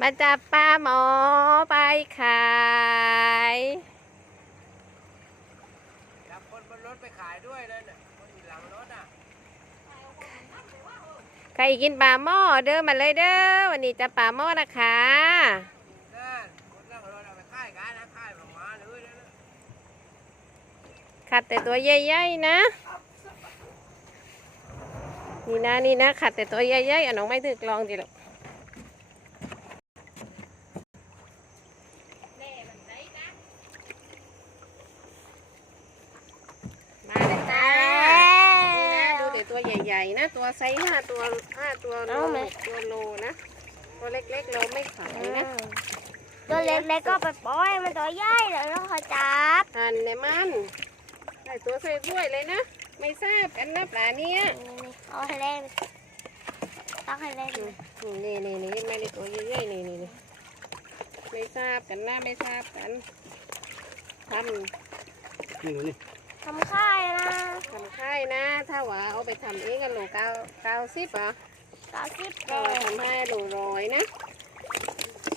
มาจับปลาหมอไปขายจับคนบนรถไปขายด้วยนั่นน่ะคนอยู่หลังรถอะใครกินปลาหม้อเด้อมาเลยเด้อวันนี้จะปลาหม้อนะคะนั่นคนนั่งรถเอาไปขายกันนะขายออกมาเลยนั่นน่ะขัดแต่ตัวใหญ่ๆนะนี่นะนี่นะขัดแต่ตัวใหญ่ๆอะน้องไม่ถือกลองดิหรอกมาเลยจ้านี่นะดูแต่ตัว ใหญ่ๆนะ ตัวไซส์ห้าตัวห้าตัวโลเอาไหมตัวโลนะ ตัวเล็กๆเราไม่ขายนะตัวเล็กๆก็ไปปล่อยมันตัวใหญ่แล้วเราคอยจับหันเนี่ยมันได้ตัวใส่ถ้วยเลยนะ ไม่ทราบกันนะปลาเนี้ยนี่ๆเอาให้เล่นตักให้เล่นนี่นี่นี่นี่ไม่ได้ตัวใหญ่ๆนี่นี่นี่ไม่ทราบกันนะไม่ทราบกันทนี่นี่ ทำค่ายนะำทำค่ายนะ ถ้าว่าเอาไปทำเองกันโหลเก้าเก้าสิบเหรอเก้าสิบก็แปดทำให้โหลร้อยนะ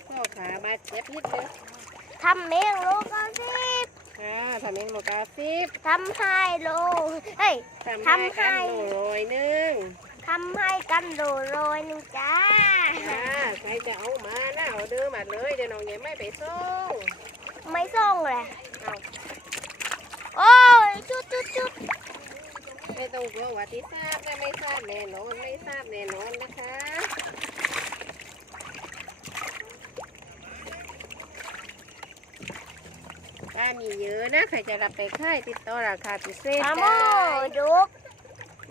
ก็ขาบาดเจ็บนิดนึงทำเมงโลเก้าสิบอ่าทำเองโหลเก้าสิบทำให้โลเฮ้ยทำให้ทำให้กันโหลร้อยหนึงทำให้กันโดโรยหนึ่งจ้าอ่าใครจะเอามานะเอาเดินมาเลยเดี๋ยวน้องยังไม่ไปส่งไม่ส่งเลยเอา โอ้ยจุดจุดจุดไม่ต้องกลัวว่าที่ทราบนะไม่ทราบแน่นอนไม่ทราบแน่นอนนะคะถ้ามีเยอะนะใครจะรับไปค่ายติดต่อราคาพิเศษปลาโมได้ ดุก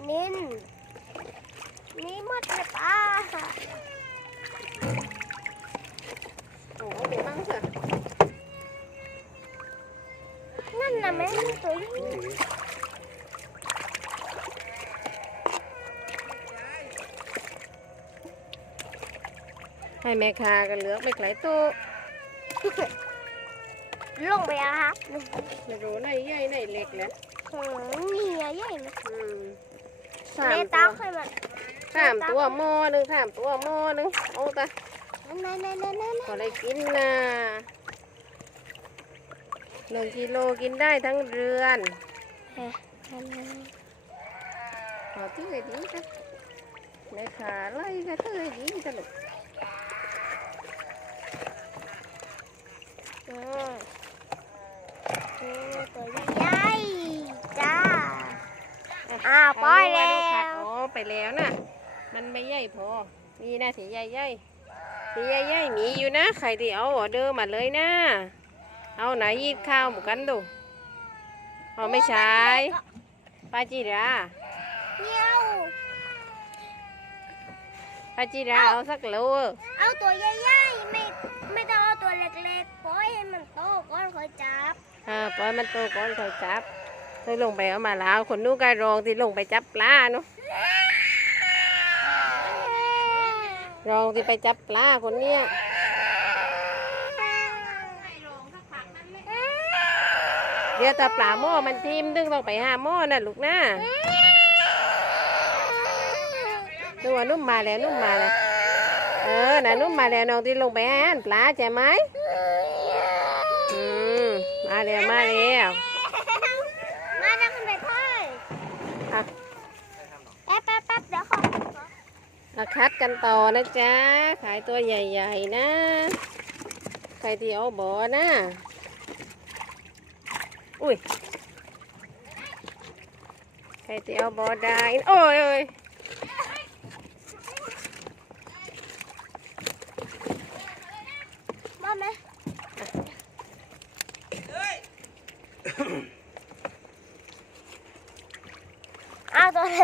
นินมีหมดเลยป้าโอ้โหไปบ้างเถอะ นั่นน่ะแม่ตัวใหญ่ให้แม่ค้ากันเหลือกไปไกลโตะลงไปอะครับไม่รู้ไหนใหญ่ไหนเล็กแล้วหืมนี่อะใหญ่ไหมอืมสามเมตัตาวให้มันสามตัวหม้อหนึ่งสามตัวหม้อหนึ่งเอาตานั่นนั่นนั่นนั่นนั่นก็ได้กินนะ หนึ่งกิโลกินได้ทั้งเรือนขอที่เลยดีจ้ะในขาไล่ก็เธอดีจ้ะลูกอืมอืมตัวใหญ่จ้าอ่าปล่อยแล้วเาลูกขัดอ๋อไปแล้วนะมันไม่ใหญ่พอนี่นะสีใหญ่ใหญ่ๆสีใหญ่ใหญ่ๆมีอยู่นะใครที่เอาออเดอร์มาเลยนะ เอาไหนยีดข้าวหมูกันดูเอาไม่ใช่ปาจีราเมียวปาจีราเอาสักโลเอาตัวใหญ่ๆไม่ไม่ต้องเอาตัวเล็กๆปล่อยให้มันโตก่อนค่อยจับอ่าปล่อยมันโตก่อนค่อยจับเคยลงไปเอามาแล้วคนนู้นก็รองที่ลงไปจับปลาเนาะรองที่ไปจับปลาคนเนี้ย เดี๋ยวแต่ปลาหม้อมันทิมดึงต้องไปหาหม้อน่ะลูกนะดูว่านุ่มมาแล้วนุ่มมาแล้วเออน่ะนุ่มมาแล้วน้องที่ลงไปหาอาหารปลาใช่ไหมอืมมาแล้วมาแล้วมานั่งกันไปพ่อยอะแป๊บแป๊บแป๊บเดี๋ยวขอเอาคัดกันต่อนะจ๊ะ ขายตัวใหญ่ ๆ นะ ใครที่เอาบ่อนะ อุ้ยใครที่เอาบ่อได้โอ้ยโอ้ยมาไหมเอาตัวเ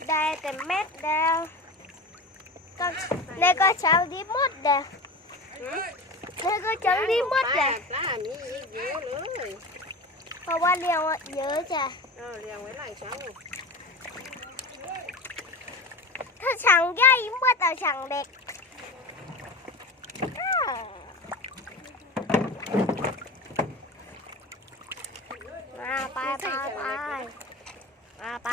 ล็กๆก็กันเนาะเอาตัวเล็กๆของหอเลยตัวเล็กๆใกล้ๆตัวเล็กโอ้ย อืมอ่าฮะได้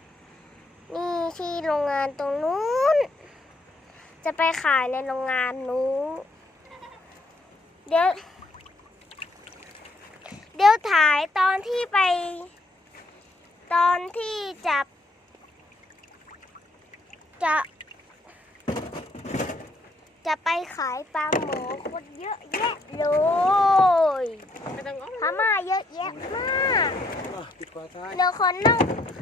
นี่ที่โรงงานตรงนู้น จะไปขายในโรงงานนู้นเดี๋ยว เดี๋ยวถ่ายตอนที่ไป ตอนที่จับ จะ จะไปขายปลาหมอคนเยอะแยะเลยไม่ต้องเอาพม่าเยอะแยะมาก อะปิดฝาท้าย เดี๋ยวขอนั่งตรง